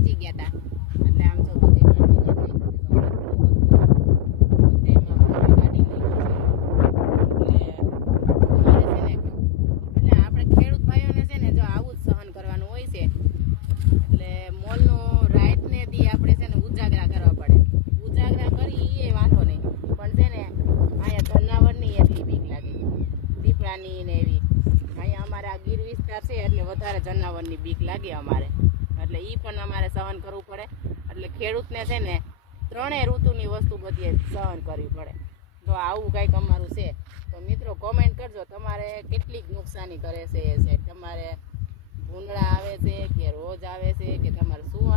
પહોંચી ગયા હતા એટલે આમ તો બધે આપણે ખેડૂત ભાઈઓને છે ને જો આવું જ સહન કરવાનું હોય છે એટલે મોલનું રાઈટને દી આપણે છે ને ઉજાગરા કરવા પડે. ઉજાગરા કરી એ વાંધો નહીં પણ છે ને અહીંયા જનાવરની એટલી બીક લાગે દીપડાની ને એવી. અહીંયા અમારે આ ગીર વિસ્તાર છે એટલે વધારે જનાવરની બીક લાગે અમારે એટલે એ પણ અમારે સહન કરવું પડે. એટલે ખેડૂતને છે ને ત્રણેય ઋતુની વસ્તુ બધી સહન કરવી પડે. તો આવું કંઈક અમારું છે તો મિત્રો કોમેન્ટ કરજો તમારે કેટલીક નુકસાની કરે છે એ સાઈડ. તમારે ભૂંડળા આવે છે કે રોજ આવે છે કે તમારે શું